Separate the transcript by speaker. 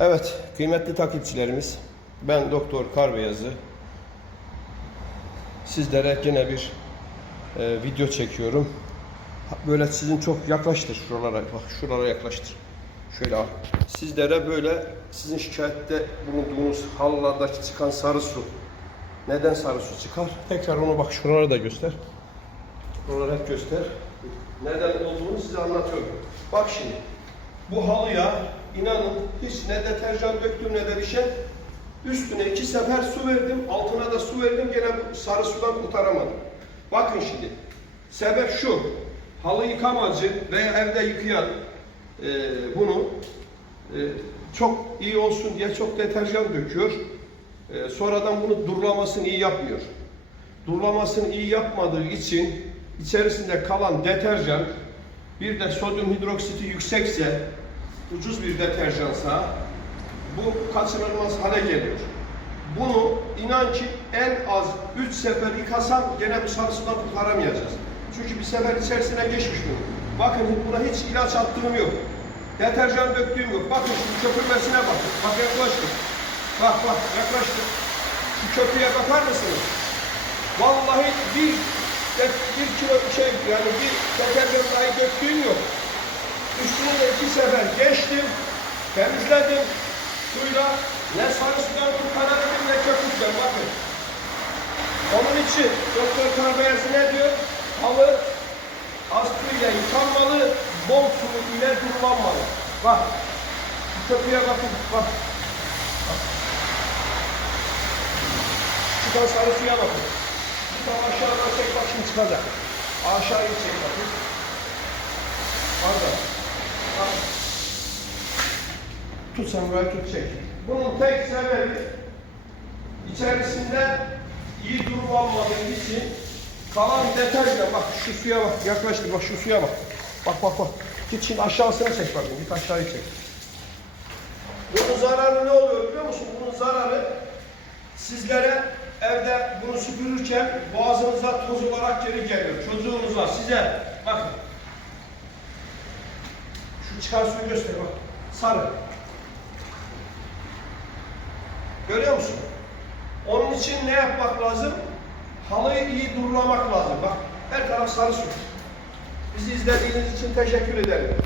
Speaker 1: Evet, kıymetli takipçilerimiz, ben Doktor Karbeyazı. Sizlere yine bir e, video çekiyorum. Böyle sizin çok yaklaştır şuralara, bak şuralara yaklaştır. Şöyle. Sizlere böyle sizin şikayette bulunduğunuz halılardaki çıkan sarı su. Neden sarı su çıkar? Tekrar onu bak şuralara da göster. Oraları hep göster. Neden olduğunu size anlatıyorum. Bak şimdi. Bu halıya inanın hiç ne deterjan döktüm ne de bir şey. Üstüne iki sefer su verdim, altına da su verdim. Gene sarı sudan kurtaramadım. Bakın şimdi. Sebep şu. Halı yıkamacı veya evde yıkayan e, bunu e, çok iyi olsun diye çok deterjan döküyor. E, sonradan bunu durulamasını iyi yapmıyor. Durulamasını iyi yapmadığı için içerisinde kalan deterjan bir de sodyum hidroksiti yüksekse ucuz bir deterjansa bu kaçınılmaz hale geliyor. Bunu inan ki en az 3 sefer yıkasam gene bu sarısından kurtaramayacağız. Çünkü bir sefer içerisine geçmiş bu. Bakın buna hiç ilaç attığım yok. Deterjan döktüğüm yok. Bakın şu köpürmesine bakın. Bak yaklaştım. Bak bak yaklaştım. Şu köpüğe bakar mısınız? Vallahi bir bir kilo şey yani bir deterjan dahi döktüğüm yok. Sefer geçtim, temizledim suyla. Ne sarı sudan kurtarabildim ne köpükten bakın. Onun için Doktor Karbeyazı ne diyor? Halı az suyla yıkanmalı, bol sulu ile durulanmalı. Bak, şu köpüğe bakın, bak. bak. Çıkan sarı suya bakın. Tane aşağıdan çek bak şimdi çıkacak. Aşağıyı çek bakın. Pardon. Bak. Tut sen böyle tut çek. Bunun tek sebebi içerisinde iyi durulanmadığı için kalan deterjan bak şu suya bak yaklaştır bak şu suya bak. Bak bak bak. Git şimdi aşağısını çek bakayım. Git aşağıyı çek. Bunun zararı ne oluyor biliyor musun? Bunun zararı sizlere evde bunu süpürürken boğazınıza toz olarak geri geliyor. Çocuğunuza, size çıkan suyu göster bak. Sarı. Görüyor musun? Onun için ne yapmak lazım? Halıyı iyi durulamak lazım. Bak her taraf sarı su. Bizi izlediğiniz için teşekkür ederim.